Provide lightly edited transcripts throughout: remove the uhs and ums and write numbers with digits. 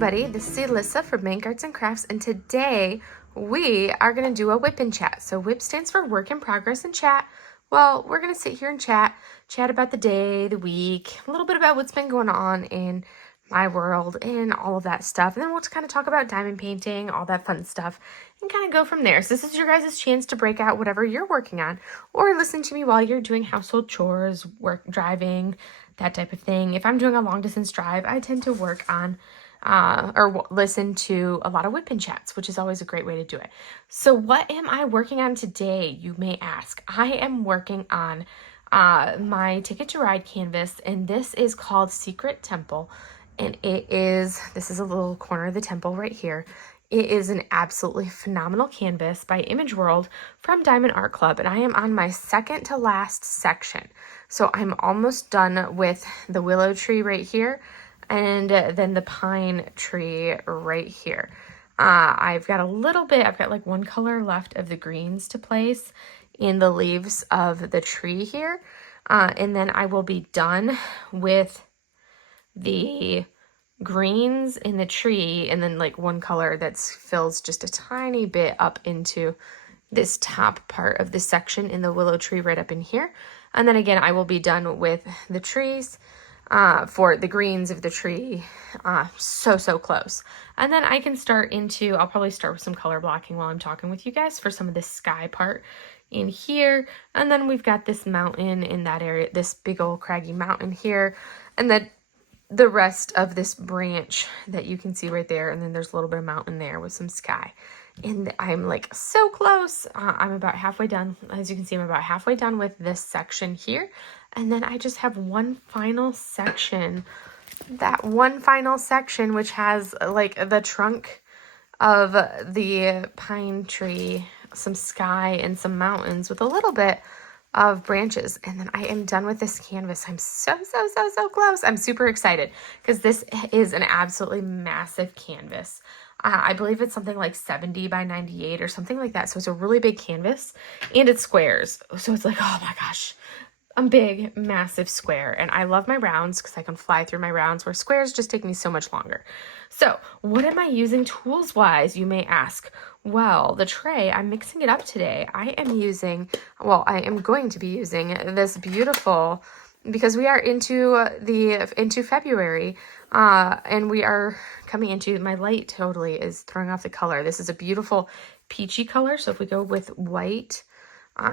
everybody, this is Alyssa from Manic Arts and Crafts, and today we are going to do a WIP chat. So WIP stands for work in progress and chat. Well, we're going to sit here and chat about the day, the week, a little bit about what's been going on in my world and all of that stuff. And then we'll just kind of talk about diamond painting, all that fun stuff, and kind of go from there. So this is your guys' chance to break out whatever you're working on, or listen to me while you're doing household chores, work, driving, that type of thing. If I'm doing a long distance drive, I tend to work on or listen to a lot of WIP chats, which is always a great way to do it. So what am I working on today, you may ask? I am working on my Ticket to Ride canvas, and this is called Secret Temple. And this is a little corner of the temple right here. It is an absolutely phenomenal canvas by Image World from Diamond Art Club, and I am on my second to last section. So I'm almost done with the willow tree right here, and then the pine tree right here. I've got like one color left of the greens to place in the leaves of the tree here. And then I will be done with the greens in the tree, and then like one color that fills just a tiny bit up into this top part of the section in the willow tree right up in here. And then again, I will be done with the trees for the greens of the tree, so close. And then I can I'll probably start with some color blocking while I'm talking with you guys for some of this sky part in here. And then we've got this mountain in that area, this big old craggy mountain here. And then the rest of this branch that you can see right there. And then there's a little bit of mountain there with some sky. And I'm like so close. I'm about halfway done. As you can see, I'm about halfway done with this section here. And then I just have one final section. That one final section, which has like the trunk of the pine tree, some sky, and some mountains with a little bit of branches, and then I am done with this canvas. I'm so close. I'm super excited because this is an absolutely massive canvas. I believe it's something like 70 by 98 or something like that. So it's a really big canvas, and it's squares. So it's like, oh my gosh, a big, massive square. And I love my rounds because I can fly through my rounds, where squares just take me so much longer. So what am I using tools wise, you may ask? Well, the tray, I'm mixing it up today. I am going to be using this beautiful, because we are into February, and we are coming into, my light totally is throwing off the color. This is a beautiful peachy color. So if we go with white,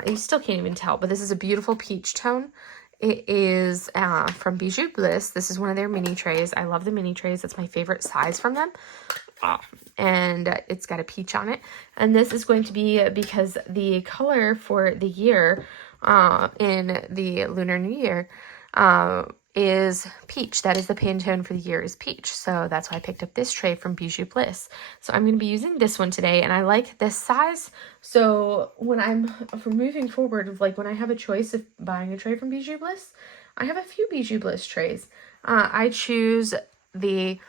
you still can't even tell, but this is a beautiful peach tone. It is from Bijou Bliss. This is one of their mini trays. I love the mini trays. That's my favorite size from them. And it's got a peach on it. And this is going to be, because the color for the year in the Lunar New Year is peach. That is the Pantone for the year, is peach. So that's why I picked up this tray from Bijou Bliss. So I'm going to be using this one today, and I like this size. So for moving forward, like when I have a choice of buying a tray from Bijou Bliss, I have a few Bijou Bliss trays. I choose the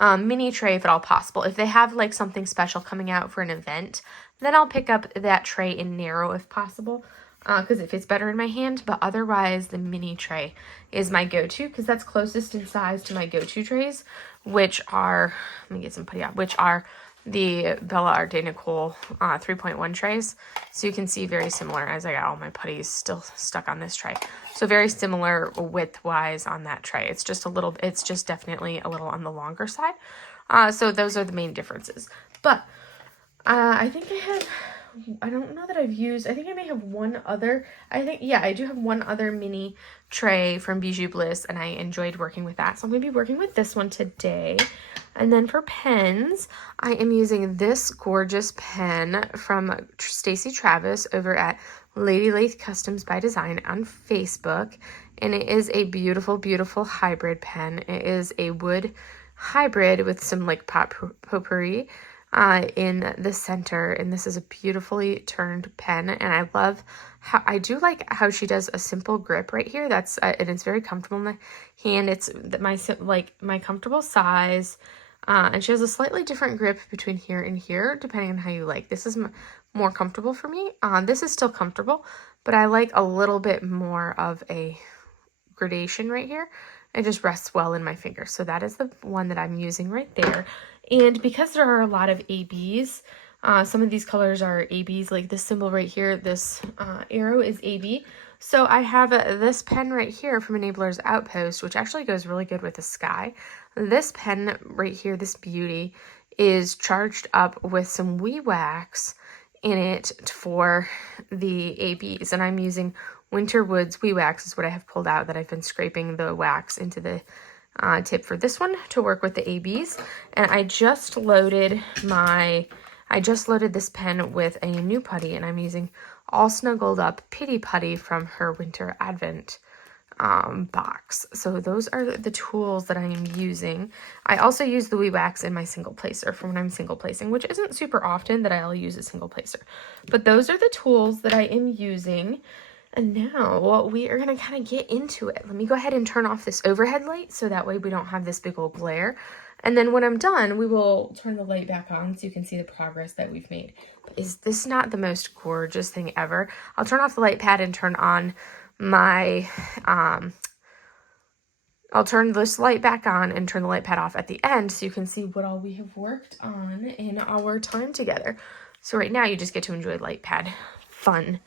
mini tray if at all possible. If they have like something special coming out for an event, then I'll pick up that tray in narrow if possible, because it fits better in my hand. But otherwise, the mini tray is my go-to, because that's closest in size to my go-to trays, which are, let me get some putty out, which are the Bella Arte Nicole 3.1 trays. So you can see very similar, as I got all my putties still stuck on this tray. So very similar width-wise on that tray. It's just definitely a little on the longer side. So those are the main differences. But I think I don't know that I've used, I think I may have one other, I do have one other mini tray from Bijou Bliss, and I enjoyed working with that. So I'm going to be working with this one today. And then for pens, I am using this gorgeous pen from Stacy Travis over at Lady Lathe Customs by Design on Facebook. And it is a beautiful, beautiful hybrid pen. It is a wood hybrid with some like potpourri in the center, and this is a beautifully turned pen. And I do like how she does a simple grip right here. That's and it's very comfortable in the hand. It's my comfortable size, and she has a slightly different grip between here and here depending on how you like. This is more comfortable for me. This is still comfortable, but I like a little bit more of a gradation right here. it just rests well in my finger. So that is the one that I'm using right there. And because there are a lot of ABs, some of these colors are ABs, like this symbol right here, this arrow is AB. So I have this pen right here from Enabler's Outpost, which actually goes really good with the sky. This pen right here, this beauty, is charged up with some wee wax in it for the ABs. And I'm using Winterwood's wee wax is what I have pulled out that I've been scraping the wax into the tip for this one to work with the ABs. And I just loaded this pen with a new putty, and I'm using All Snuggled Up Pity Putty from her Winter Advent box. So those are the tools that I am using. I also use the wee wax in my single placer for when I'm single placing, which isn't super often that I'll use a single placer. But those are the tools that I am using. And now we are going to kind of get into it. Let me go ahead and turn off this overhead light so that way we don't have this big old glare. And then when I'm done, we will turn the light back on so you can see the progress that we've made. But is this not the most gorgeous thing ever? I'll turn off the light pad and turn on my, I'll turn this light back on and turn the light pad off at the end so you can see what all we have worked on in our time together. So right now you just get to enjoy light pad fun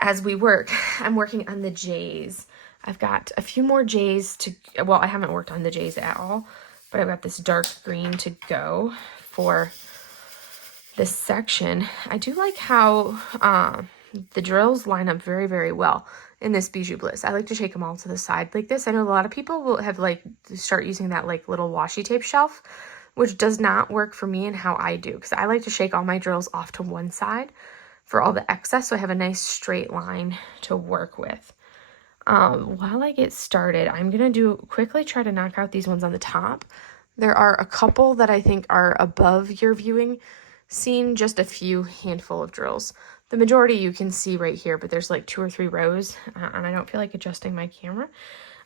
as we work. I'm working on the J's. I've got a few more J's to, well, I haven't worked on the J's at all, but I've got this dark green to go for this section. I do like how the drills line up very, very well in this Bijou Bliss. I like to shake them all to the side like this. I know a lot of people will have like start using that like little washi tape shelf, which does not work for me and how I do, because I like to shake all my drills off to one side for all the excess, so I have a nice straight line to work with. While I get started, I'm gonna quickly try to knock out these ones on the top. There are a couple that I think are above your viewing scene, just a few handful of drills. The majority you can see right here, but there's like 2 or 3 rows, and I don't feel like adjusting my camera.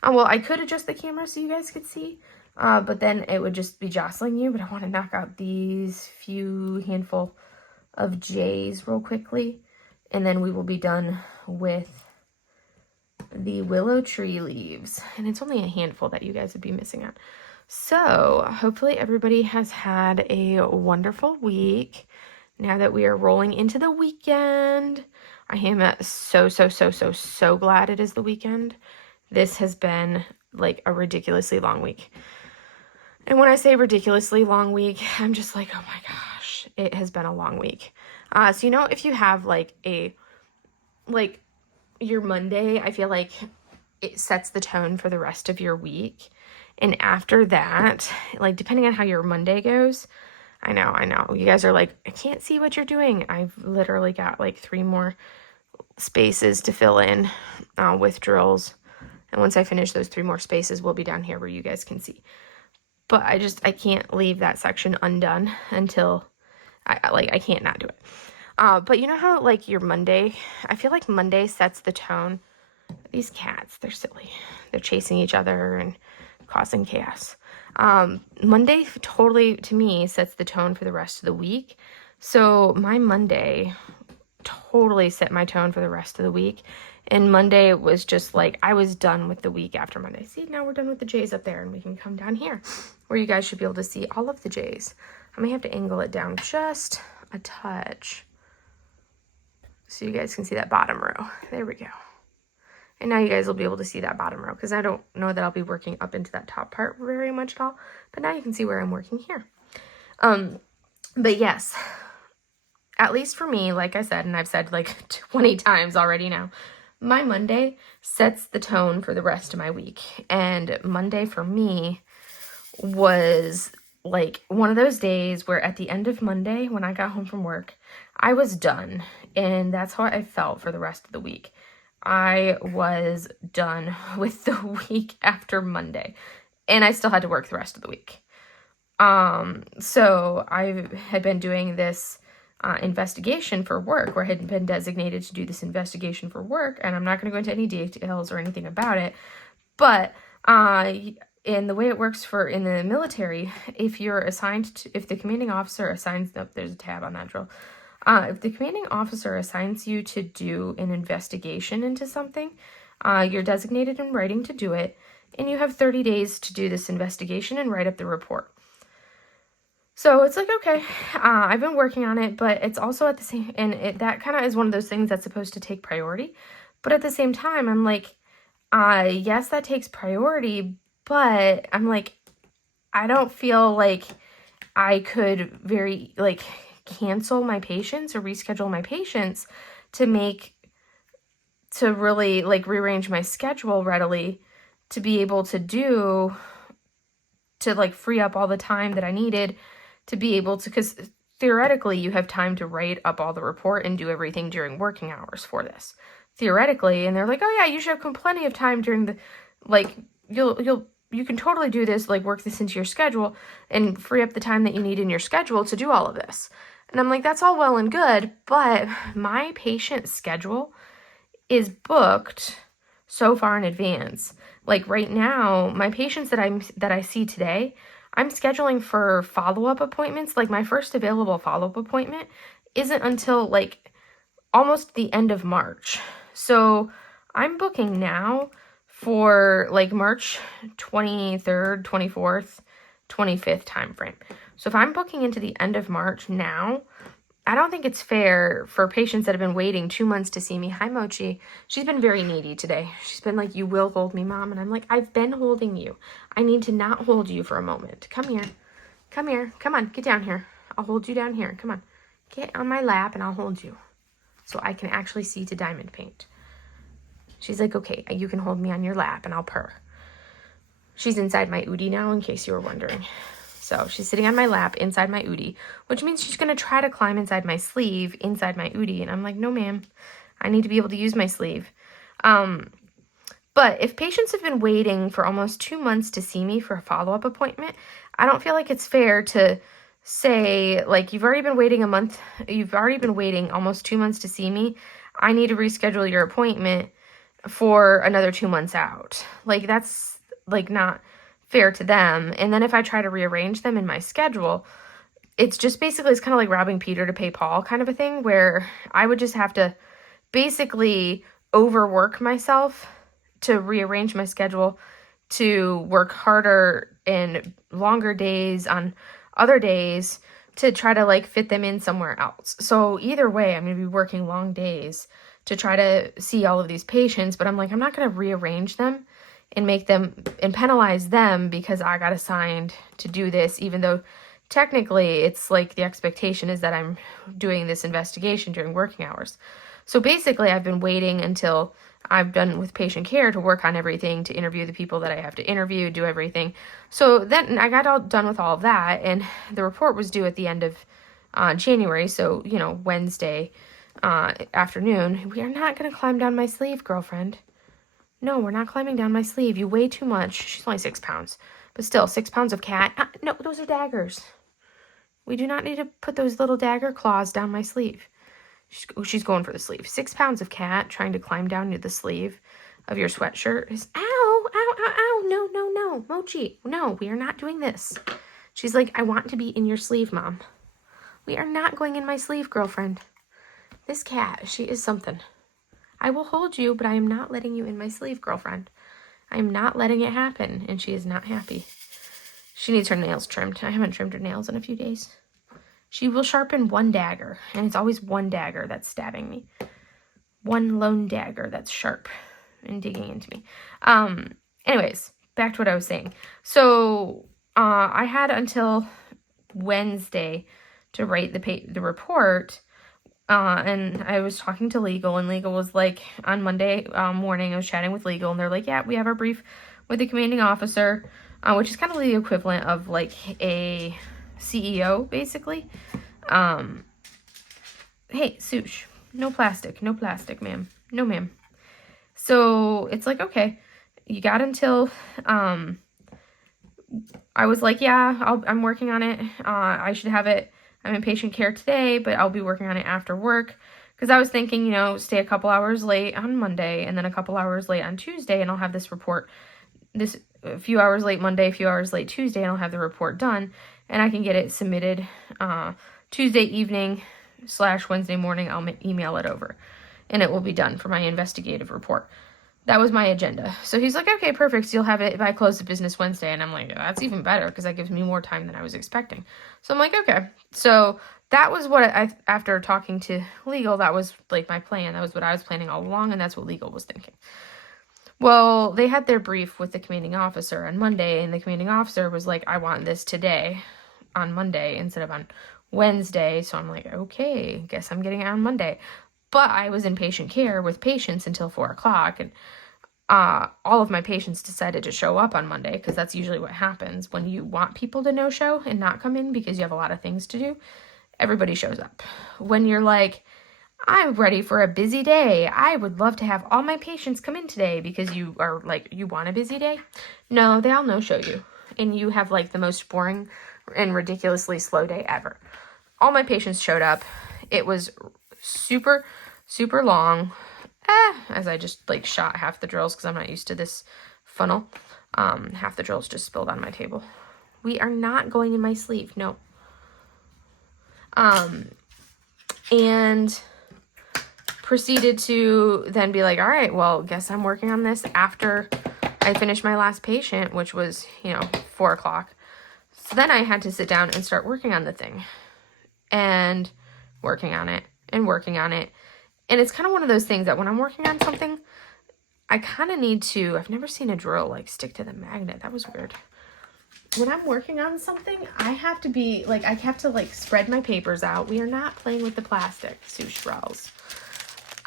Well, I could adjust the camera so you guys could see, but then it would just be jostling you, but I want to knock out these few handful of J's real quickly, and then we will be done with the willow tree leaves, and it's only a handful that you guys would be missing out. So hopefully everybody has had a wonderful week. Now that we are rolling into the weekend, I am so glad it is the weekend. This has been like a ridiculously long week. And when I say ridiculously long week, I'm just like, oh my gosh, it has been a long week. So, you know, if you have like your Monday, I feel like it sets the tone for the rest of your week. And after that, like depending on how your Monday goes, I know, you guys are like, I can't see what you're doing. I've literally got like 3 more spaces to fill in with drills. And once I finish those 3 more spaces, we'll be down here where you guys can see. But I can't leave that section undone until I can't not do it. But you know how like your Monday, I feel like Monday sets the tone. These cats, they're silly. They're chasing each other and causing chaos. Monday totally, to me, sets the tone for the rest of the week. So my Monday totally set my tone for the rest of the week. And Monday was just like, I was done with the week after Monday. See, now we're done with the J's up there, and we can come down here where you guys should be able to see all of the J's. I may have to angle it down just a touch so you guys can see that bottom row. There we go. And now you guys will be able to see that bottom row, because I don't know that I'll be working up into that top part very much at all. But now you can see where I'm working here. But yes, at least for me, like I said, and I've said like 20 times already now, my Monday sets the tone for the rest of my week. And Monday for me was like one of those days where at the end of Monday, when I got home from work, I was done. And that's how I felt for the rest of the week. I was done with the week after Monday, and I still had to work the rest of the week. So I had been doing this investigation for work, where I had been designated to do this investigation for work, and I'm not going to go into any details or anything about it, but in the way it works in the military, if you're assigned to, if the commanding officer assigns, oh, there's a tab on that drill. If the commanding officer assigns you to do an investigation into something, you're designated in writing to do it, and you have 30 days to do this investigation and write up the report. So it's like, okay, I've been working on it, but it's also at the same, and that kind of is one of those things that's supposed to take priority. But at the same time, I'm like, yes, that takes priority, but I'm like, I don't feel like I could cancel my patients or reschedule my patients to really rearrange my schedule readily to be able to free up all the time that I needed to be able to, because theoretically you have time to write up all the report and do everything during working hours for this. Theoretically, and they're like, oh yeah, you should have plenty of time during the, you can totally do this, work this into your schedule and free up the time that you need in your schedule to do all of this. And I'm like, that's all well and good, but my patient schedule is booked so far in advance. Like right now, my patients that I see today, I'm scheduling for follow-up appointments. Like my first available follow-up appointment isn't until almost the end of March. So I'm booking now for March 23rd, 24th, 25th timeframe. So if I'm booking into the end of March now, I don't think it's fair for patients that have been waiting 2 months to see me. Hi, Mochi. She's been very needy today. She's been like, you will hold me, Mom. And I'm like, I've been holding you. I need to not hold you for a moment. Come here. Come here. Come on. Get down here. I'll hold you down here. Come on. Get on my lap and I'll hold you so I can actually see to diamond paint. She's like, okay, you can hold me on your lap and I'll purr. She's inside my Udi now, in case you were wondering. So she's sitting on my lap inside my Udi, which means she's going to try to climb inside my sleeve, inside my Udi. And I'm like, no, ma'am, I need to be able to use my sleeve. But if patients have been waiting for almost 2 months to see me for a follow-up appointment, I don't feel like it's fair to say, you've already been waiting a month, you've already been waiting almost 2 months to see me. I need to reschedule your appointment for another 2 months out. That's not fair to them. And then if I try to rearrange them in my schedule, it's just basically, it's kind of like robbing Peter to pay Paul kind of a thing, where I would just have to basically overwork myself to rearrange my schedule to work harder and longer days on other days to try to fit them in somewhere else. So either way, I'm going to be working long days to try to see all of these patients, but I'm like, I'm not going to rearrange them and make them and penalize them because I got assigned to do this, even though technically it's the expectation is that I'm doing this investigation during working hours. So basically I've been waiting until I'm done with patient care to work on everything, to interview the people that I have to interview, do everything. So then I got all done with all of that, and the report was due at the end of January, so, Wednesday afternoon. We are not going to climb down my sleeve, girlfriend. No, we're not climbing down my sleeve. You weigh too much. She's only 6 pounds. But still, 6 pounds of cat. No, those are daggers. We do not need to put those little dagger claws down my sleeve. She's going for the sleeve. 6 pounds of cat trying to climb down to the sleeve of your sweatshirt is, ow, ow, ow, ow. No, no, no. Mochi, no, we are not doing this. She's like, I want to be in your sleeve, Mom. We are not going in my sleeve, girlfriend. This cat, she is something. I will hold you, but I am not letting you in my sleeve, girlfriend. I am not letting it happen, and she is not happy. She needs her nails trimmed. I haven't trimmed her nails in a few days. She will sharpen one dagger, and it's always one dagger that's stabbing me. One lone dagger that's sharp and digging into me. Anyways, back to what I was saying. So, I had until Wednesday to write the report. And I was talking to legal, and legal was like, on Monday morning, I was chatting with legal, and they're like, yeah, we have our brief with the commanding officer, which is kind of the equivalent of a CEO, basically. Hey, Sush, no plastic, ma'am. No, ma'am. So it's like, okay, you got until, I was like, yeah, I'm working on it. I should have it. I'm in patient care today, but I'll be working on it after work. Because I was thinking, stay a couple hours late on Monday and then a couple hours late on Tuesday, and I'll have this report, a few hours late Monday, a few hours late Tuesday, and I'll have the report done, and I can get it submitted Tuesday evening / Wednesday morning. I'll email it over, and it will be done for my investigative report. that was my agenda. So he's like, okay, perfect. So you'll have it by close of business Wednesday. And I'm like, that's even better because that gives me more time than I was expecting. So I'm like, okay. So that was what after talking to legal, that was like my plan. That was what I was planning all along. And that's what legal was thinking. Well, they had their brief with the commanding officer on Monday, and the commanding officer was like, I want this today on Monday instead of on Wednesday. So I'm like, okay, guess I'm getting it on Monday. But I was in patient care with patients until 4 o'clock, and all of my patients decided to show up on Monday, because that's usually what happens when you want people to no-show and not come in because you have a lot of things to do. Everybody shows up. When you're like, I'm ready for a busy day, I would love to have all my patients come in today because you are like, you want a busy day? No, they all no-show you. And you have like the most boring and ridiculously slow day ever. All my patients showed up. It was super, super long. As I just like shot half the drills because I'm not used to this funnel. Half the drills just spilled on my table. We are not going in my sleeve. No. And proceeded to then be like, all right, well, guess I'm working on this after I finished my last patient, which was, 4 o'clock. So then I had to sit down and start working on the thing and working on it and working on it. And it's kind of one of those things that when I'm working on something, I kind of need to, I've never seen a drill like stick to the magnet. That was weird. When I'm working on something, I have to be like, I have to like spread my papers out. We are not playing with the plastic, Soosh.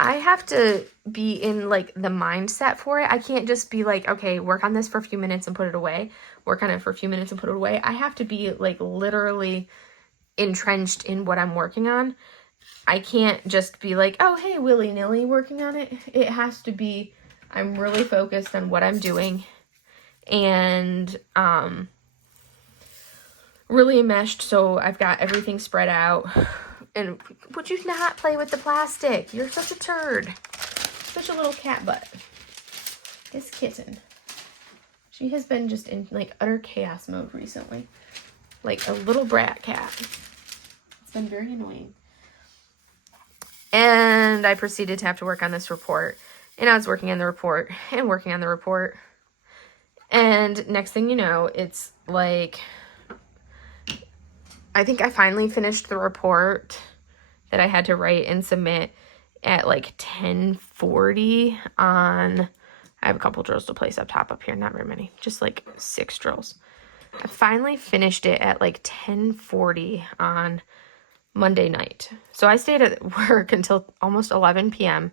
I have to be in like the mindset for it. I can't just be like, okay, work on this for a few minutes and put it away. Work on it for a few minutes and put it away. I have to be like literally entrenched in what I'm working on. I can't just be like, oh, hey, willy-nilly working on it. It has to be, I'm really focused on what I'm doing and really enmeshed, so I've got everything spread out. And would you not play with the plastic? You're such a turd. Such a little cat butt. This kitten. She has been just in like utter chaos mode recently. Like a little brat cat. It's been very annoying. And I proceeded to have to work on this report. And I was working on the report and working on the report. And next thing you know, it's like, I think I finally finished the report that I had to write and submit at like 10:40 on, I have a couple drills to place up top up here, not very many, just like 6 drills. I finally finished it at like 10:40 on Monday night. So I stayed at work until almost 11 p.m.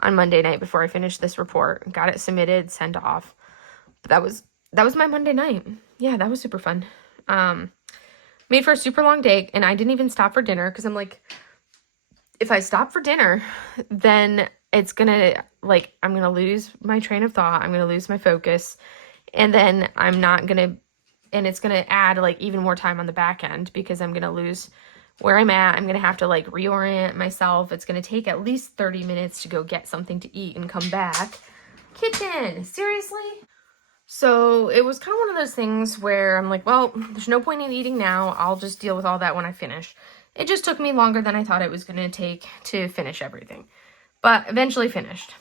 on Monday night before I finished this report, got it submitted, sent off. But that was my Monday night. Yeah, that was super fun. Made for a super long day, and I didn't even stop for dinner because I'm like, if I stop for dinner, then it's gonna, like, I'm gonna lose my train of thought. I'm gonna lose my focus, and then I'm not gonna, and it's gonna add, like, even more time on the back end because I'm gonna lose where I'm at. I'm gonna have to, like, reorient myself. It's gonna take at least 30 minutes to go get something to eat and come back. Kitten, seriously? So it was kind of one of those things where I'm like, well, there's no point in eating now. I'll just deal with all that when I finish. It just took me longer than I thought it was going to take to finish everything. But eventually finished.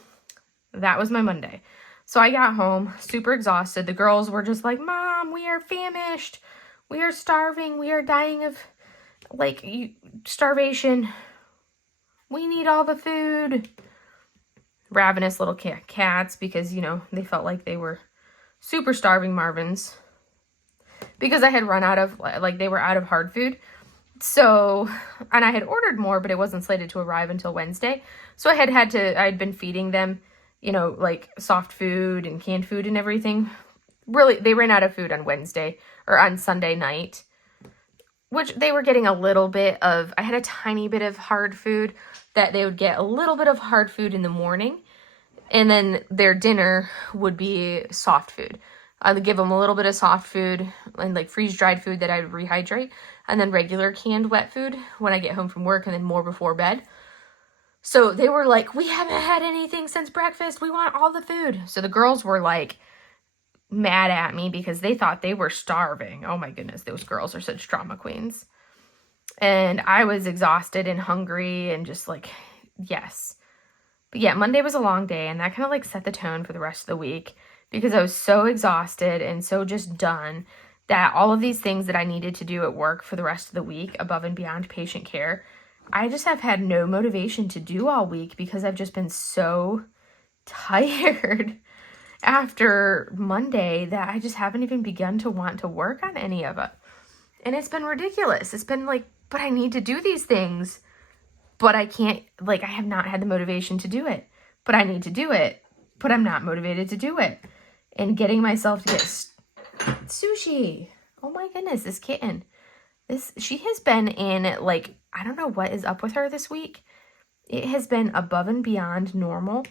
That was my Monday. So I got home super exhausted. The girls were just like, Mom, we are famished. We are starving. We are dying of, like, starvation. We need all the food. Ravenous little cats because, they felt like they were super starving Marvins because I had run out of, like, they were out of hard food. So, and I had ordered more, but it wasn't slated to arrive until Wednesday. So I had been feeding them, like soft food and canned food and everything. Really, they ran out of food on Wednesday or on Sunday night, which they were getting a little bit of, I had a tiny bit of hard food that they would get a little bit of hard food in the morning. And then their dinner would be soft food. I would give them a little bit of soft food and like freeze-dried food that I would rehydrate. And then regular canned wet food when I get home from work and then more before bed. So they were like, we haven't had anything since breakfast. We want all the food. So the girls were like mad at me because they thought they were starving. Oh my goodness, those girls are such drama queens. And I was exhausted and hungry and just like, yes. But yeah, Monday was a long day, and that kind of like set the tone for the rest of the week because I was so exhausted and so just done that all of these things that I needed to do at work for the rest of the week above and beyond patient care, I just have had no motivation to do all week because I've just been so tired after Monday that I just haven't even begun to want to work on any of it. And it's been ridiculous. It's been like, but I need to do these things, but I can't, like, I have not had the motivation to do it, but I need to do it, but I'm not motivated to do it. And getting myself to get sushi. Oh my goodness, this kitten. She has been in, like, I don't know what is up with her this week. It has been above and beyond normal,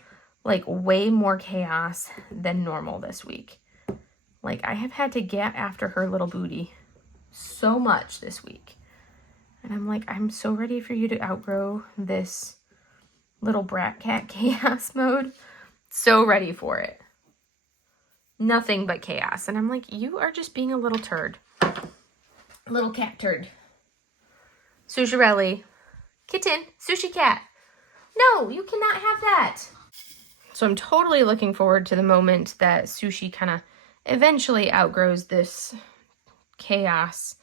like way more chaos than normal this week. Like, I have had to get after her little booty so much this week. And I'm like, I'm so ready for you to outgrow this little brat cat chaos mode. So ready for it. Nothing but chaos. And I'm like, you are just being a little turd. Little cat turd. Susharelli. Kitten. Sushi cat. No, you cannot have that. So I'm totally looking forward to the moment that Sushi kind of eventually outgrows this chaos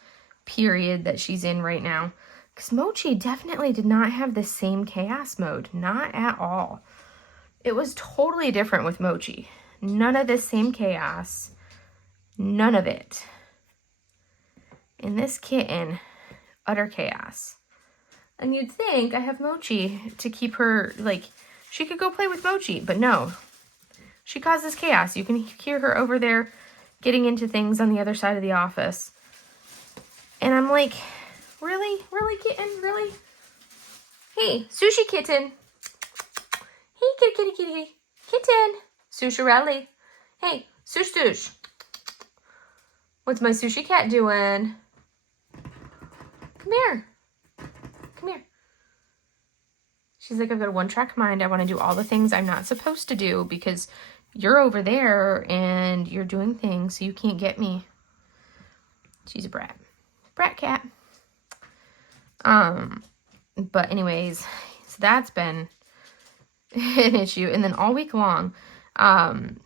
period that she's in right now. Because Mochi definitely did not have the same chaos mode. Not at all. It was totally different with Mochi. None of the same chaos. None of it. In this kitten, utter chaos. And you'd think I have Mochi to keep her, like, she could go play with Mochi, but no. She causes chaos. You can hear her over there getting into things on the other side of the office. And I'm like, really? Really, kitten? Really? Hey, Sushi Kitten. Hey, kitty, kitty, kitty. Kitten. Susharelli. Hey, Sush. What's my sushi cat doing? Come here. Come here. She's like, I've got a one-track mind. I want to do all the things I'm not supposed to do because you're over there and you're doing things, so you can't get me. She's a brat. Brat cat. But anyways, so that's been an issue. And then all week long, and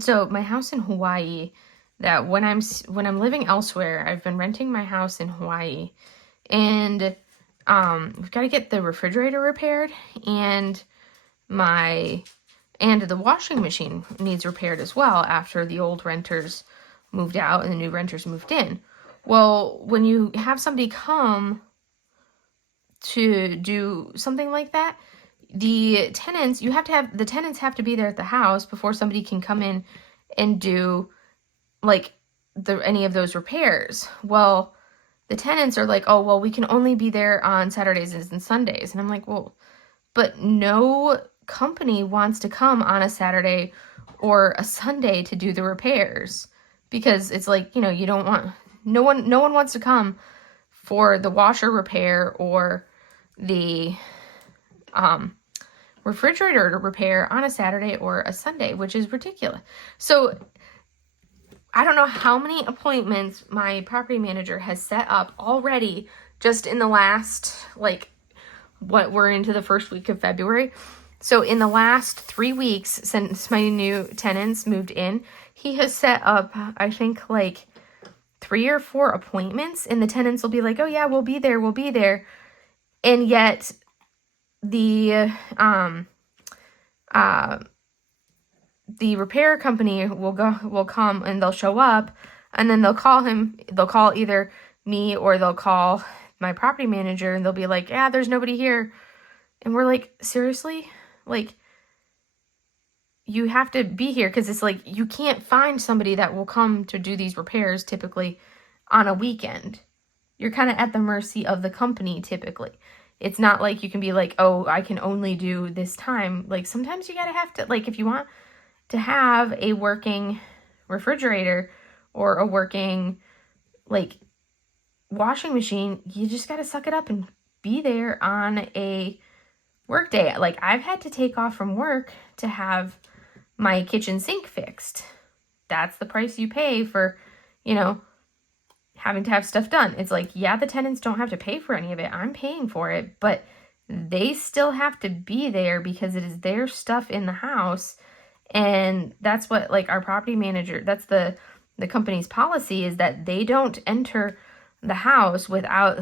so my house in Hawaii, that when I'm living elsewhere, I've been renting my house in Hawaii, and we've got to get the refrigerator repaired, and the washing machine needs repaired as well after the old renters moved out and the new renters moved in. Well, when you have somebody come to do something like that, the tenants have to be there at the house before somebody can come in and do like any of those repairs. Well, the tenants are like, oh, well, we can only be there on Saturdays and Sundays. And I'm like, well, but no company wants to come on a Saturday or a Sunday to do the repairs, because it's like, you know, you don't want, no one wants to come for the washer repair or the refrigerator repair on a Saturday or a Sunday, which is ridiculous. So I don't know how many appointments my property manager has set up already just in the last, like, what, we're into the first week of February. So in the last 3 weeks since my new tenants moved in, he has set up, I think, like 3 or 4 appointments, and the tenants will be like, oh yeah, we'll be there. And yet the repair company will come and they'll show up, and then they'll call either me or they'll call my property manager, and they'll be like, yeah, there's nobody here. And we're like, seriously? Like, you have to be here, because it's like, you can't find somebody that will come to do these repairs typically on a weekend. You're kind of at the mercy of the company typically. It's not like you can be like, oh, I can only do this time. Like, sometimes you gotta have to, like, if you want to have a working refrigerator or a working, like, washing machine, you just gotta suck it up and be there on a work day. Like, I've had to take off from work to have my kitchen sink fixed. That's the price you pay for, you know, having to have stuff done. It's like, yeah, the tenants don't have to pay for any of it. I'm paying for it, but they still have to be there because it is their stuff in the house. And that's what, like, our property manager, that's the company's policy, is that they don't enter the house without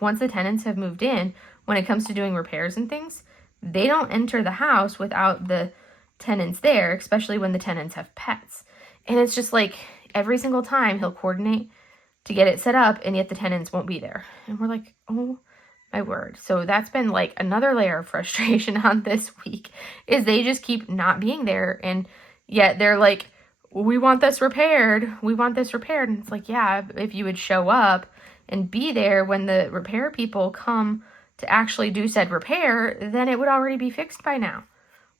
once the tenants have moved in, when it comes to doing repairs and things, they don't enter the house without the tenants there, especially when the tenants have pets. And it's just like every single time he'll coordinate to get it set up, and yet the tenants won't be there. And we're like, oh my word. So that's been like another layer of frustration on this week, is they just keep not being there. And yet they're like, we want this repaired. We want this repaired. And it's like, yeah, if you would show up and be there when the repair people come to actually do said repair, then it would already be fixed by now.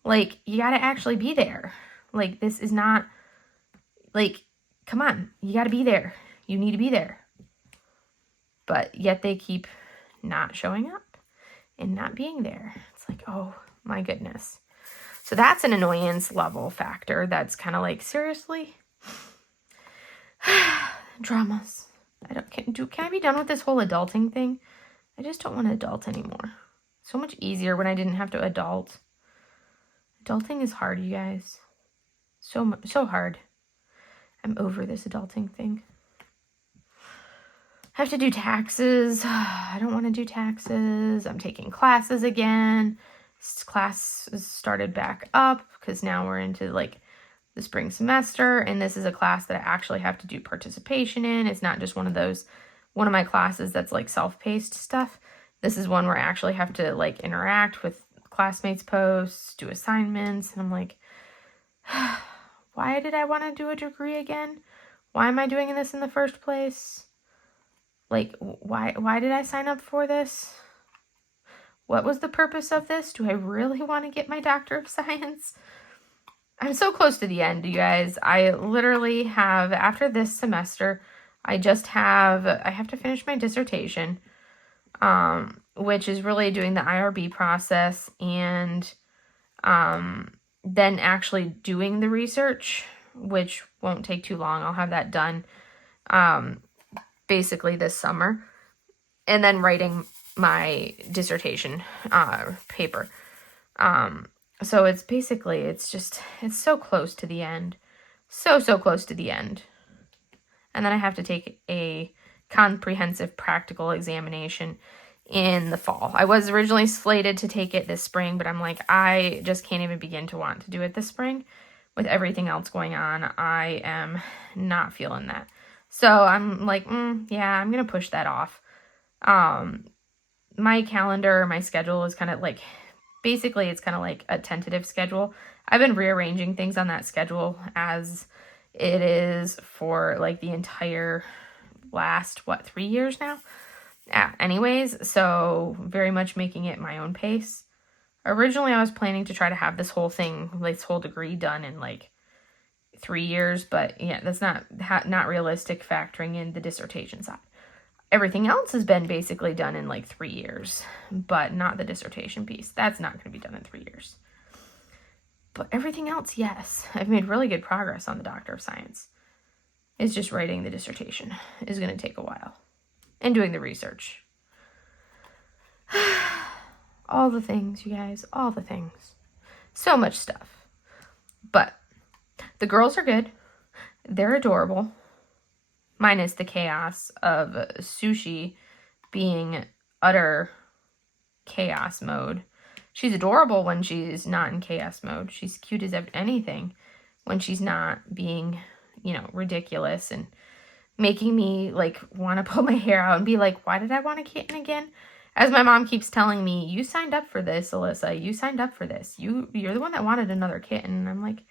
Like, you got to actually be there. Like, this is not, like, come on, you got to be there. You need to be there. But yet they keep not showing up and not being there. It's like, oh my goodness. So that's an annoyance level factor. That's kind of like, seriously? Dramas. Can I be done with this whole adulting thing? I just don't want to adult anymore. So much easier when I didn't have to adult. Adulting is hard, you guys. So hard. I'm over this adulting thing. I have to do taxes. I don't want to do taxes. I'm taking classes again. This class started back up because now we're into like the spring semester, and this is a class that I actually have to do participation in. It's not just one of my classes that's like self-paced stuff. This is one where I actually have to like interact with classmates' posts, do assignments, and I'm like, why did I want to do a degree again? Why am I doing this in the first place? Like, why did I sign up for this? What was the purpose of this? Do I really want to get my Doctor of Science? I'm so close to the end, you guys. I literally have, after this semester, I have to finish my dissertation, which is really doing the IRB process and then actually doing the research, which won't take too long. I'll have that done basically this summer, and then writing my dissertation paper. So it's basically, it's so close to the end. So close to the end. And then I have to take a comprehensive practical examination in the fall. I was originally slated to take it this spring, but I'm like, I just can't even begin to want to do it this spring. With everything else going on, I am not feeling that. So I'm like, yeah, I'm going to push that off. My calendar, my schedule is kind of like, basically it's kind of like a tentative schedule. I've been rearranging things on that schedule as it is for like the entire last, 3 years now? Yeah, anyways, so very much making it my own pace. Originally, I was planning to try to have this whole degree done in like 3 years, but yeah, that's not realistic factoring in the dissertation side. Everything else has been basically done in like 3 years, but not the dissertation piece. That's not going to be done in 3 years. But everything else, yes. I've made really good progress on the Doctor of Science. It's just writing the dissertation is going to take a while. And doing the research. All the things, you guys. All the things. So much stuff. But the girls are good. They're adorable. Minus the chaos of Sushi being utter chaos mode. She's adorable when she's not in chaos mode. She's cute as anything when she's not being, ridiculous and making me like want to pull my hair out and be like, why did I want a kitten again? As my mom keeps telling me, you signed up for this, Alyssa. You signed up for this. You're the one that wanted another kitten. And I'm like,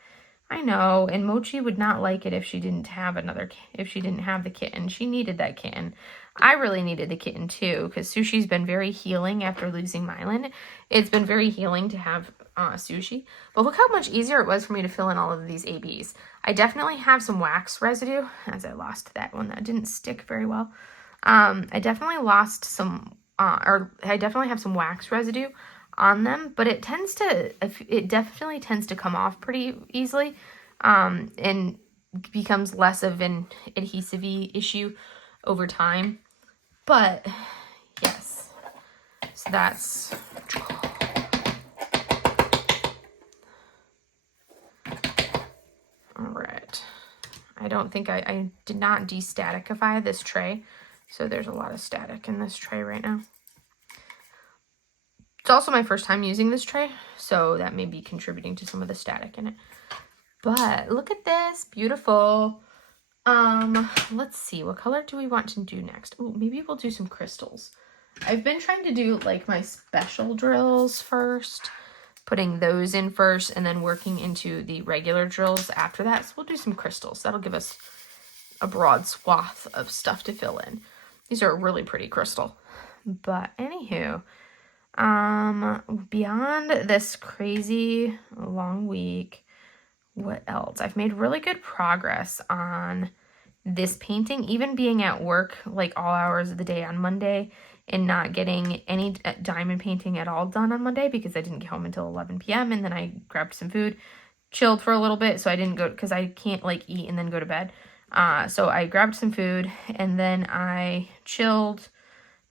I know. And Mochi would not like it if she didn't have the kitten. She needed that kitten. I really needed the kitten too, because Sushi's been very healing after losing Mylan. It's been very healing to have Sushi. But look how much easier it was for me to fill in all of these ABs. I definitely have some wax residue, as I lost that one. That didn't stick very well. I definitely lost some, I definitely have some wax residue on them, but it definitely tends to come off pretty easily, and becomes less of an adhesive issue over time. But yes, So that's... All right. I don't think I did not de-staticify this tray, so there's a lot of static in this tray right now. It's also my first time using this tray, so that may be contributing to some of the static in it. But look at this, beautiful. Let's see, what color do we want to do next? Oh, maybe we'll do some crystals. I've been trying to do like my special drills first, putting those in first and then working into the regular drills after that. So we'll do some crystals. That'll give us a broad swath of stuff to fill in. These are a really pretty crystal. But anywho, beyond this crazy long week, what else? I've made really good progress on this painting, even being at work like all hours of the day on Monday and not getting any diamond painting at all done on Monday because I didn't get home until 11 p.m. and then I grabbed some food, chilled for a little bit, so I didn't go because I can't like eat and then go to bed. So I grabbed some food and then I chilled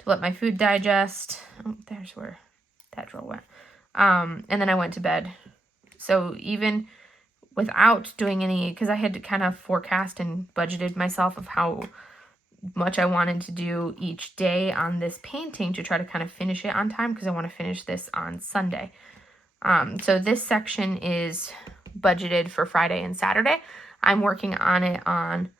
to let my food digest. Oh, there's where that drill went. And then I went to bed. So even without doing any, because I had to kind of forecast and budgeted myself of how much I wanted to do each day on this painting to try to kind of finish it on time because I want to finish this on Sunday. So this section is budgeted for Friday and Saturday. I'm working on it on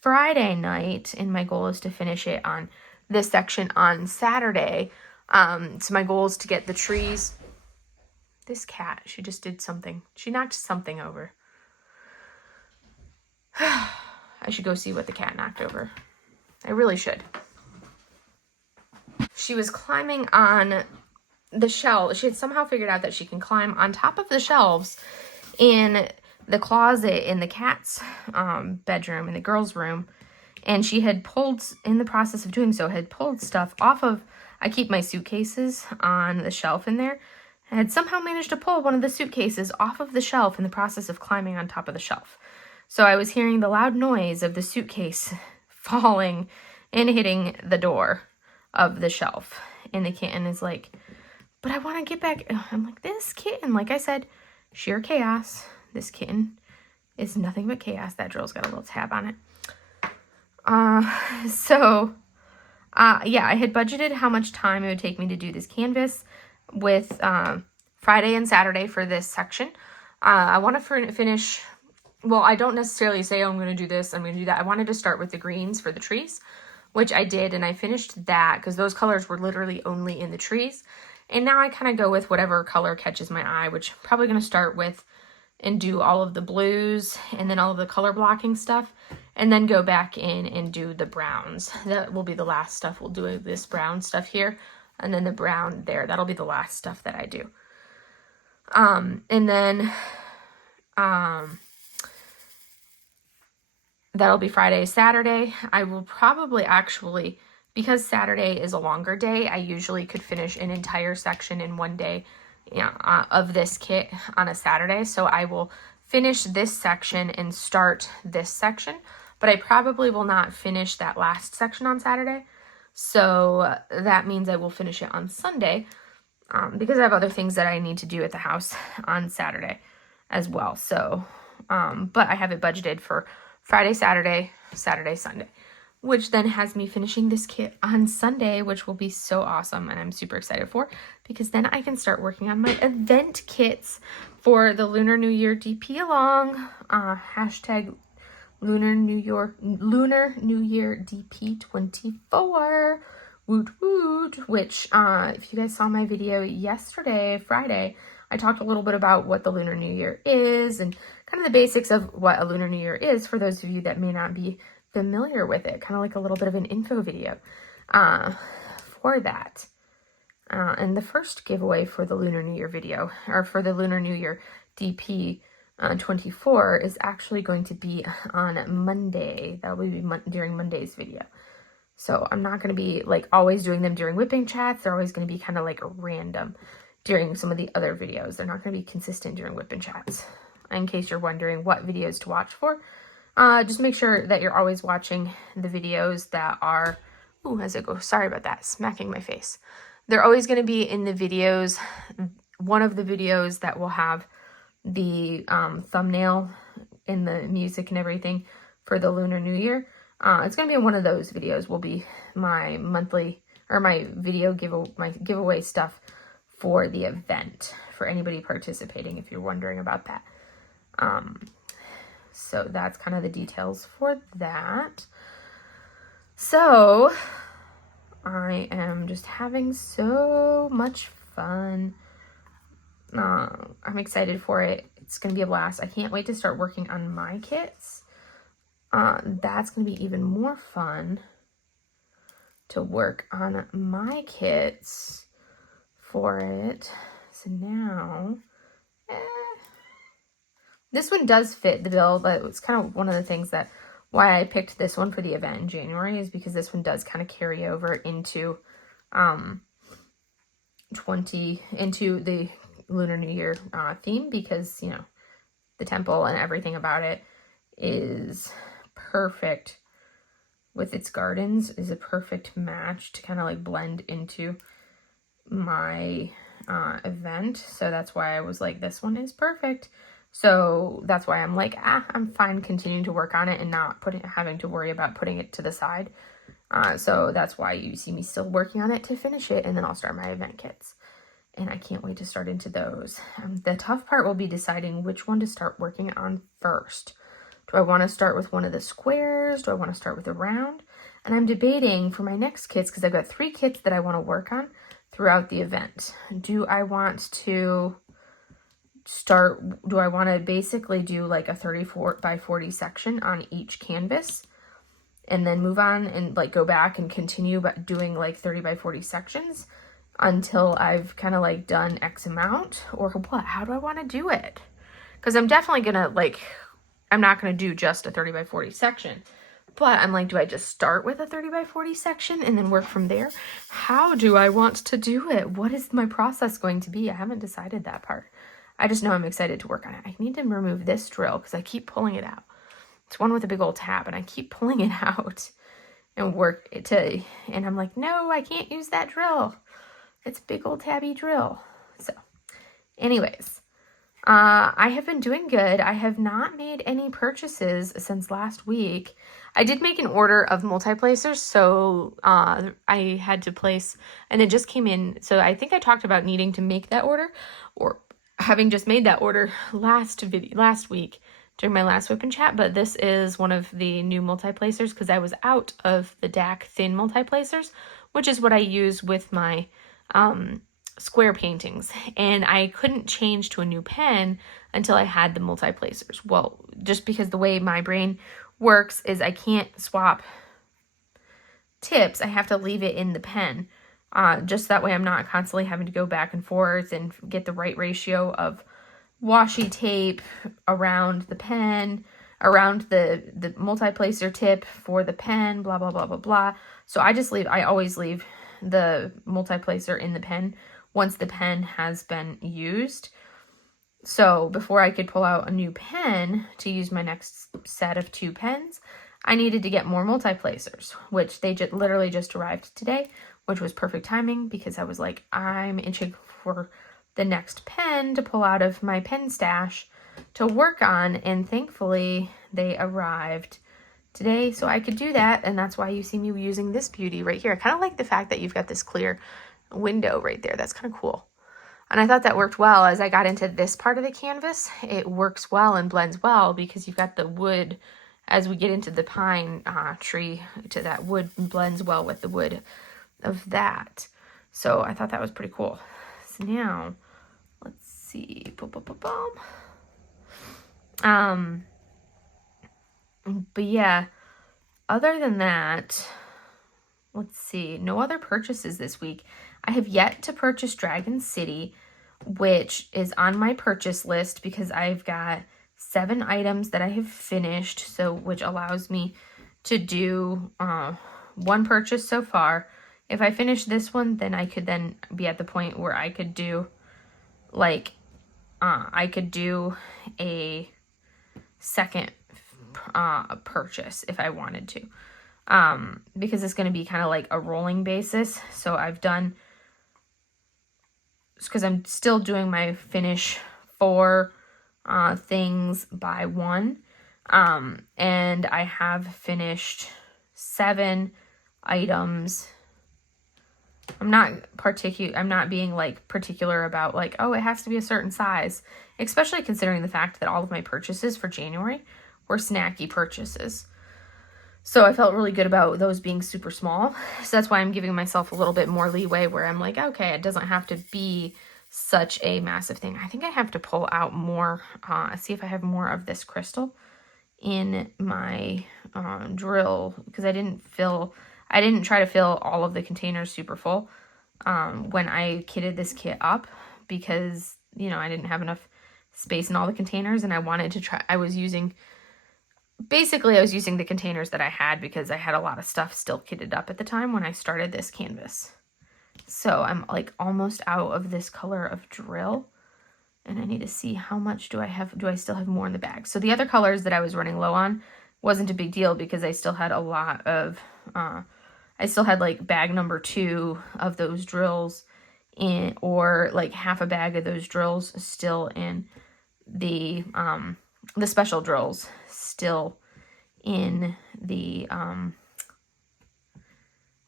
Friday night, and my goal is to finish it on this section on Saturday. So my goal is to get the trees. This cat, she just did something. She knocked something over. I should go see what the cat knocked over. I really should. She was climbing on the shelf. She had somehow figured out that she can climb on top of the shelves in the closet in the cat's bedroom, in the girls' room. And she had pulled, in the process of doing so, had pulled stuff off of, I keep my suitcases on the shelf in there, and had somehow managed to pull one of the suitcases off of the shelf in the process of climbing on top of the shelf. So I was hearing the loud noise of the suitcase falling and hitting the door of the shelf. And the kitten is like, but I want to get back. I'm like, this kitten, like I said, sheer chaos. This kitten is nothing but chaos. That drill's got a little tab on it. Yeah, I had budgeted how much time it would take me to do this canvas with Friday and Saturday for this section. I want to finish, well, I don't necessarily say, oh, I'm going to do this, I'm going to do that. I wanted to start with the greens for the trees, which I did, and I finished that because those colors were literally only in the trees. And now I kind of go with whatever color catches my eye, which I'm probably going to start with and do all of the blues and then all of the color blocking stuff, and then go back in and do the browns. That will be the last stuff we'll do, this brown stuff here, and then the brown there. That'll be the last stuff that I do. And then that'll be Friday, Saturday. I will probably actually, because Saturday is a longer day, I usually could finish an entire section in one day, of this kit on a Saturday. So I will finish this section and start this section, but I probably will not finish that last section on Saturday. So that means I will finish it on Sunday, because I have other things that I need to do at the house on Saturday as well. So, but I have it budgeted for Friday, Saturday, Saturday, Sunday, which then has me finishing this kit on Sunday, which will be so awesome, and I'm super excited for, because then I can start working on my event kits for the Lunar New Year DP along, hashtag Lunar New Year DP 24, woot woot, which, if you guys saw my video yesterday, Friday, I talked a little bit about what the Lunar New Year is and kind of the basics of what a Lunar New Year is for those of you that may not be familiar with it, kind of like a little bit of an info video for that. And the first giveaway for the Lunar New Year video, or for the Lunar New Year DP 24, is actually going to be on Monday. That will be during Monday's video. So I'm not going to be like always doing them during whipping chats. They're always going to be kind of like random during some of the other videos. They're not going to be consistent during whipping chats. In case you're wondering what videos to watch for, just make sure that you're always watching the videos that are, ooh, as it goes, sorry about that, smacking my face. they're always going to be in the videos. One of the videos that will have the thumbnail and the music and everything for the Lunar New Year. It's going to be in one of those videos will be my monthly or my video giveaway stuff for the event for anybody participating, if you're wondering about that. So that's kind of the details for that. So I am just having so much fun. I'm excited for it. It's going to be a blast. I can't wait to start working on my kits. That's going to be even more fun to work on my kits for it. So now, this one does fit the bill, but it's kind of one of the things that why I picked this one for the event in January is because this one does kind of carry over into into the Lunar New Year theme, because, you know, the temple and everything about it is perfect with its gardens, is a perfect match to kind of like blend into my event. So that's why I was like, this one is perfect. So that's why I'm like, I'm fine continuing to work on it and not having to worry about putting it to the side. So that's why you see me still working on it to finish it, and then I'll start my event kits. And I can't wait to start into those. The tough part will be deciding which one to start working on first. Do I want to start with one of the squares? Do I want to start with a round? And I'm debating for my next kits, because I've got 3 kits that I want to work on throughout the event. Do I want to basically do like a 34 by 40 section on each canvas and then move on and like go back and continue doing like 30 by 40 sections until I've kind of like done X amount, or what? How do I want to do it? Because I'm definitely gonna I'm not gonna do just a 30 by 40 section, but I'm like, do I just start with a 30 by 40 section and then work from there? How do I want to do it? What is my process going to be? I haven't decided that part. I just know I'm excited to work on it. I need to remove this drill because I keep pulling it out. It's one with a big old tab, and I keep pulling it out and and I'm like, no, I can't use that drill. It's a big old tabby drill. So anyways, I have been doing good. I have not made any purchases since last week. I did make an order of multi-placers, so I had to place, and it just came in. So I think I talked about needing to make that order, or having just made that order last week during my last WIP Chat, but this is one of the new multi-placers because I was out of the DAC thin multi-placers, which is what I use with my square paintings, and I couldn't change to a new pen until I had the multi-placers. Well, just because the way my brain works is I can't swap tips. I have to leave it in the pen, just that way I'm not constantly having to go back and forth and get the right ratio of washi tape around the pen, around the multi-placer tip for the pen, blah, blah, blah, blah, blah. So I always leave the multi-placer in the pen once the pen has been used. So before I could pull out a new pen to use my next set of 2 pens, I needed to get more multi-placers, which they literally just arrived today, which was perfect timing because I was like, I'm itching for the next pen to pull out of my pen stash to work on, and thankfully they arrived today so I could do that, and that's why you see me using this beauty right here. I kind of like the fact that you've got this clear window right there. That's kind of cool. And I thought that worked well as I got into this part of the canvas. It works well and blends well because you've got the wood. As we get into the pine tree, to that wood blends well with the wood of that. So I thought that was pretty cool. So now, let's see. Boom, boom, boom, boom. But yeah, other than that, let's see. No other purchases this week. I have yet to purchase Dragon City, which is on my purchase list because I've got 7 items that I have finished, so which allows me to do 1 purchase so far. If I finish this one, then I could then be at the point where I could do I could do a second purchase if I wanted to, because it's going to be kind of like a rolling basis. So I've done because I'm still doing my finish 4 things by 1. And I have finished 7 items. I'm not being like particular about like, oh, it has to be a certain size, especially considering the fact that all of my purchases for January were snacky purchases. So I felt really good about those being super small. So that's why I'm giving myself a little bit more leeway where I'm like, okay, it doesn't have to be such a massive thing. I think I have to pull out more, see if I have more of this crystal in my drill, because I didn't try to fill all of the containers super full when I kitted this kit up, because, you know, I didn't have enough space in all the containers, and I wanted to try, I was using the containers that I had because I had a lot of stuff still kitted up at the time when I started this canvas. So I'm like almost out of this color of drill, and I need to see how much do I still have more in the bag. So the other colors that I was running low on wasn't a big deal because I still had a lot of, I still had like bag number 2 of those drills in, or like half a bag of those drills still in the special drills still in the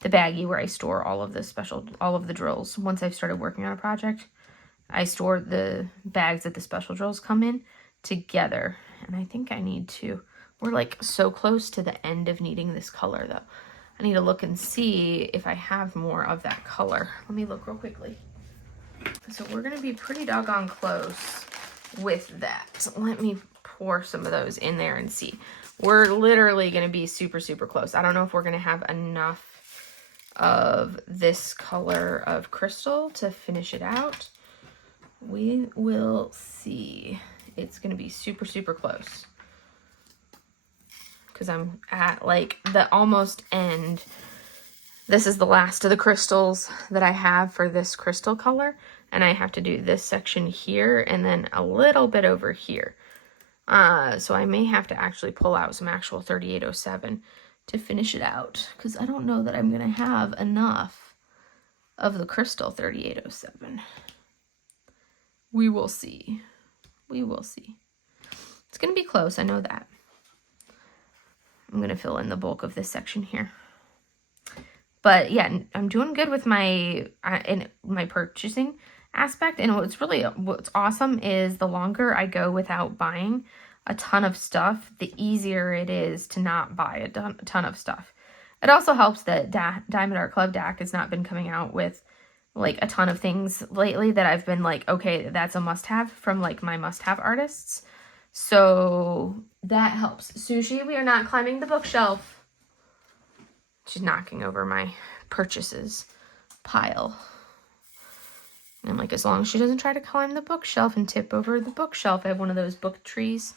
baggie where I store all of the drills. Once I've started working on a project, I store the bags that the special drills come in together. And I think we're like so close to the end of needing this color though. I need to look and see if I have more of that color. Let me look real quickly. So we're going to be pretty doggone close with that. Let me pour some of those in there and see. We're literally going to be super, super close. I don't know if we're going to have enough of this color of crystal to finish it out. We will see. It's going to be super, super close, because I'm at like the almost end. This is the last of the crystals that I have for this crystal color, and I have to do this section here and then a little bit over here. So I may have to actually pull out some actual 3807 to finish it out, because I don't know that I'm going to have enough of the crystal 3807. We will see. We will see. It's going to be close, I know that. I'm going to fill in the bulk of this section here. But yeah, I'm doing good with my purchasing aspect. And what's awesome is the longer I go without buying a ton of stuff, the easier it is to not buy a ton of stuff. It also helps that Diamond Art Club DAC has not been coming out with like a ton of things lately that I've been like, okay, that's a must-have from like my must-have artists. So that helps. Sushi, we are not climbing the bookshelf. She's knocking over my purchases pile. And I'm like, as long as she doesn't try to climb the bookshelf and tip over the bookshelf. I have one of those book trees.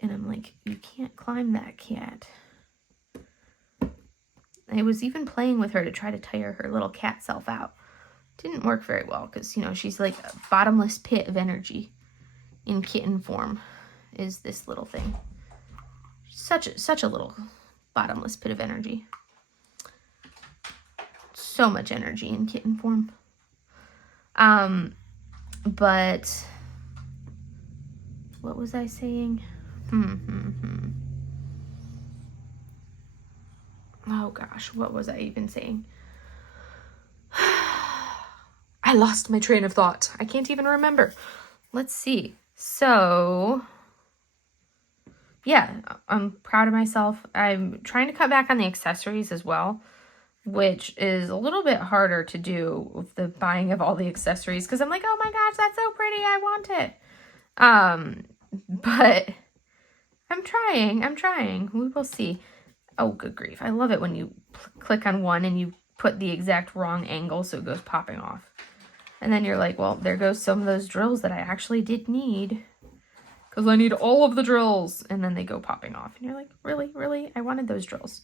And I'm like, you can't climb that, cat. I was even playing with her to try to tire her little cat self out. Didn't work very well because, you know, she's like a bottomless pit of energy in kitten form is this little thing. Such a little bottomless pit of energy. So much energy in kitten form. But what was I saying? Oh gosh, what was I even saying? I lost my train of thought. I can't even remember. Let's see. So, yeah, I'm proud of myself. I'm trying to cut back on the accessories as well, which is a little bit harder to do with the buying of all the accessories, because I'm like, oh my gosh, that's so pretty, I want it. But I'm trying. We will see. Oh, good grief. I love it when you click on one and you put the exact wrong angle so it goes popping off. And then you're like, well, there goes some of those drills that I actually did need, because I need all of the drills. And then they go popping off. And you're like, really? I wanted those drills.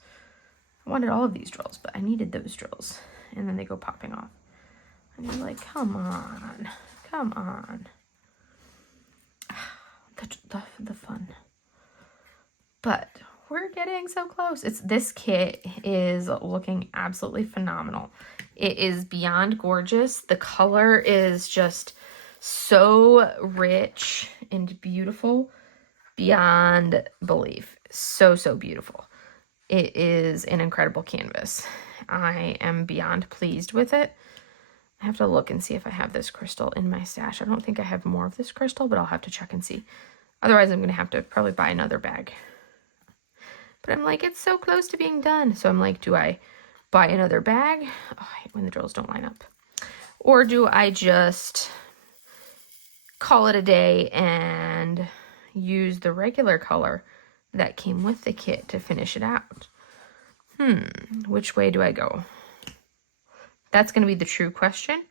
I wanted all of these drills, but I needed those drills. And then they go popping off. And you're like, come on. The fun. But we're getting so close. This kit is looking absolutely phenomenal. It is beyond gorgeous. The color is just so rich and beautiful beyond belief. So, so beautiful. It is an incredible canvas. I am beyond pleased with it. I have to look and see if I have this crystal in my stash. I don't think I have more of this crystal, but I'll have to check and see. Otherwise, I'm going to have to probably buy another bag. But I'm like, it's so close to being done. So I'm like, do I buy another bag? Oh, I hate when the drills don't line up. Or do I just call it a day and use the regular color that came with the kit to finish it out? Which way do I go? That's going to be the true question,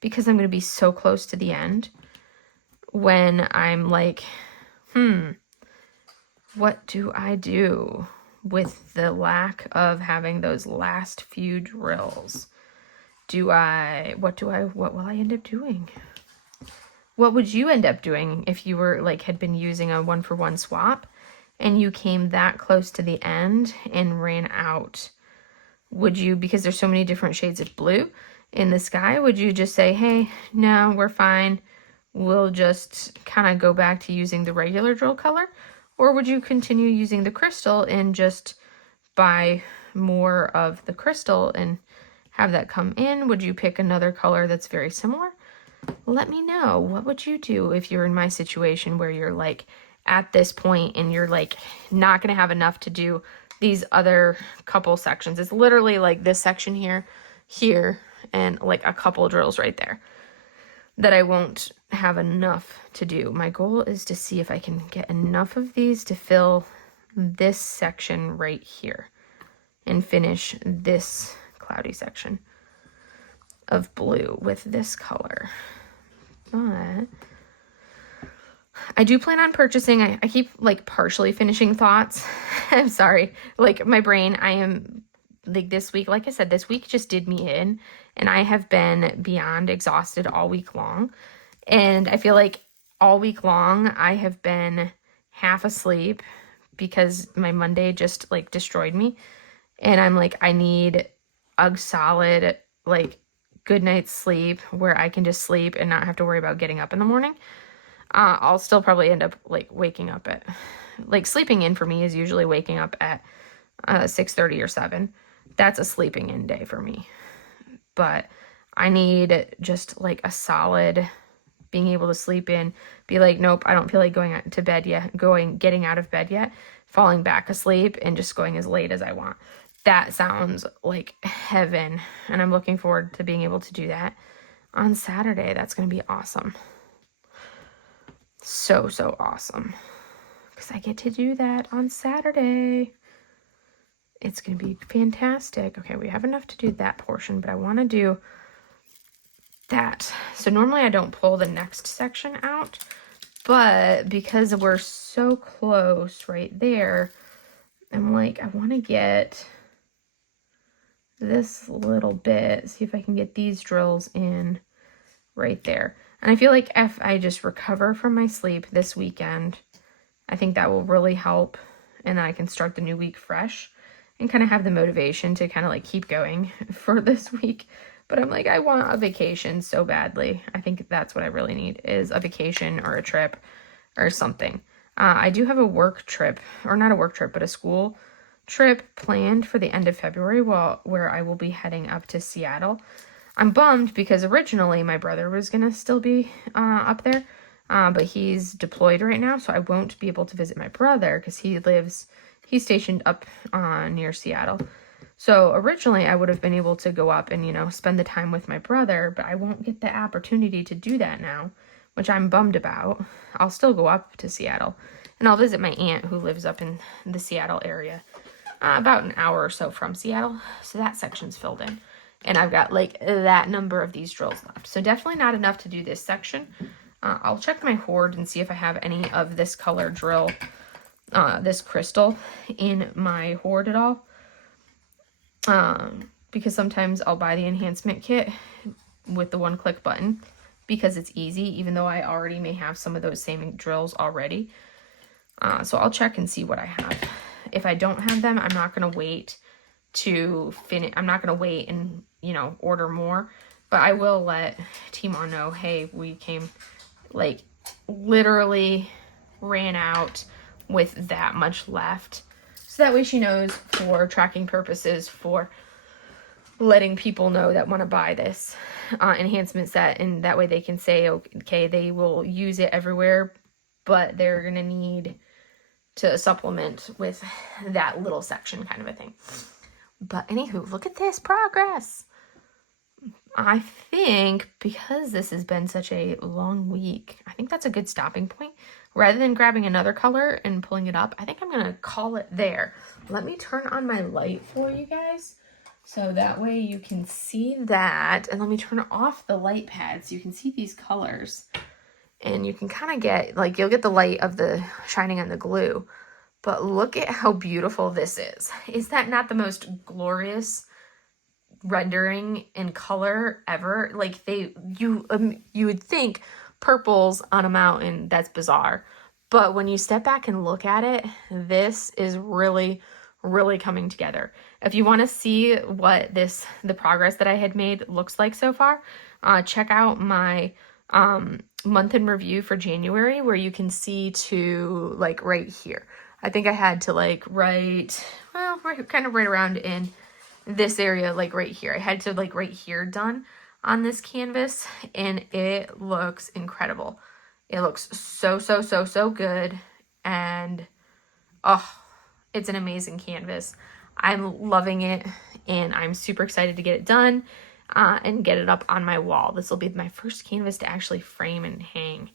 because I'm going to be so close to the end when I'm like, what do I do with the lack of having those last few drills? What will I end up doing? What would you end up doing if you were like, had been using a 1-for-1 swap and you came that close to the end and ran out? Would you, because there's so many different shades of blue in the sky, would you just say, hey, no, we're fine, we'll just kind of go back to using the regular drill color? Or would you continue using the crystal and just buy more of the crystal and have that come in? Would you pick another color that's very similar? Let me know. What would you do if you're in my situation where you're like at this point and you're like not going to have enough to do these other couple sections? It's literally like this section here, and like a couple drills right there that I won't have enough to do. My goal is to see if I can get enough of these to fill this section right here and finish this cloudy section of blue with this color. But I do plan on purchasing. I keep like partially finishing thoughts. I'm sorry. Like my brain, I am like this week, like I said, this week just did me in, and I have been beyond exhausted all week long. And I feel like all week long I have been half asleep because my Monday just like destroyed me. And I'm like, I need a solid, like, good night's sleep where I can just sleep and not have to worry about getting up in the morning. I'll still probably end up like waking up at, like, sleeping in for me is usually waking up at 6:30 or 7. That's a sleeping in day for me. But I need just like a solid being able to sleep in, be like, nope, I don't feel like going to bed yet, getting out of bed yet, falling back asleep and just going as late as I want. That sounds like heaven, and I'm looking forward to being able to do that on Saturday. That's going to be awesome. So, so awesome. Because I get to do that on Saturday. It's going to be fantastic. Okay, we have enough to do that portion, but I want to do that. So normally I don't pull the next section out, but because we're so close right there, I'm like, I want to get this little bit, see if I can get these drills in right there. And I feel like if I just recover from my sleep this weekend, I think that will really help, and then I can start the new week fresh and kind of have the motivation to kind of like keep going for this week. But I'm like, I want a vacation so badly. I think that's what I really need, is a vacation or a trip or something. I do have a work trip, or not a work trip, but a school trip planned for the end of February, where I will be heading up to Seattle. I'm bummed because originally my brother was going to still be up there, but he's deployed right now, so I won't be able to visit my brother because he's stationed up near Seattle. So originally I would have been able to go up and, you know, spend the time with my brother, but I won't get the opportunity to do that now, which I'm bummed about. I'll still go up to Seattle, and I'll visit my aunt who lives up in the Seattle area, about an hour or so from Seattle. So that section's filled in, and I've got like that number of these drills left. So definitely not enough to do this section. I'll check my hoard and see if I have any of this color drill, this crystal in my hoard at all. Because sometimes I'll buy the enhancement kit with the one-click button because it's easy, even though I already may have some of those same drills already. So I'll check and see what I have. If I don't have them, I'm not going to wait to finish. I'm not going to wait and, you know, order more, but I will let Timon know, hey, we came, like, literally ran out with that much left. So that way she knows, for tracking purposes, for letting people know that want to buy this enhancement set, and that way they can say, okay, they will use it everywhere, but they're going to need to supplement with that little section kind of a thing. But anywho, look at this progress. I think because this has been such a long week, I think that's a good stopping point. Rather than grabbing another color and pulling it up, I think I'm going to call it there. Let me turn on my light for you guys, so that way you can see that. And let me turn off the light pad so you can see these colors. And you can kind of get, like, you'll get the light of the shining on the glue. But look at how beautiful this is. Is that not the most glorious rendering in color ever? Like, you would think purples on a mountain, that's bizarre. But when you step back and look at it, this is really, really coming together. If you want to see what the progress that I had made looks like so far, check out my month in review for January, where you can see to, like, right here. I think I had to, like, kind of right around in this area, like right here. I had to, like, right here done on this canvas, and it looks incredible. It looks so, so, so, so good. And, oh, it's an amazing canvas. I'm loving it, and I'm super excited to get it done and get it up on my wall. This will be my first canvas to actually frame and hang.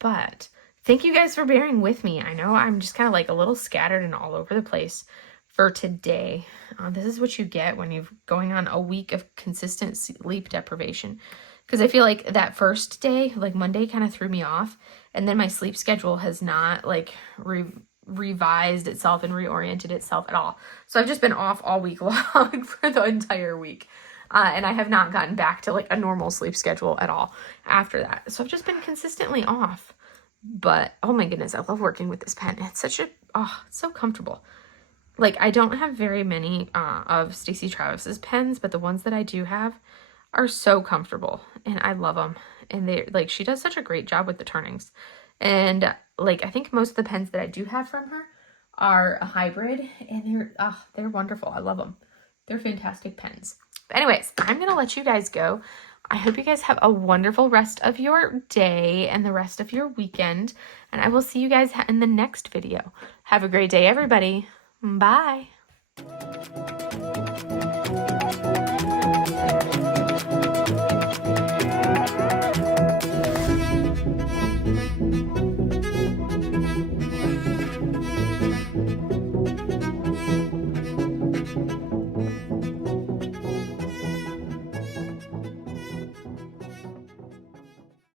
But thank you guys for bearing with me. I know I'm just kind of like a little scattered and all over the place for today. This is what you get when you're going on a week of consistent sleep deprivation. Because I feel like that first day, like Monday, kind of threw me off. And then my sleep schedule has not, like, revised itself and reoriented itself at all. So I've just been off all week long for the entire week. And I have not gotten back to, like, a normal sleep schedule at all after that. So I've just been consistently off. But, oh my goodness, I love working with this pen. It's such a, it's so comfortable. Like, I don't have very many of Stacey Travis's pens, but the ones that I do have are so comfortable, and I love them. And they, like, she does such a great job with the turnings. And, like, I think most of the pens that I do have from her are a hybrid, and they're wonderful. I love them. They're fantastic pens. But anyways, I'm going to let you guys go. I hope you guys have a wonderful rest of your day and the rest of your weekend, and I will see you guys in the next video. Have a great day, everybody. Bye.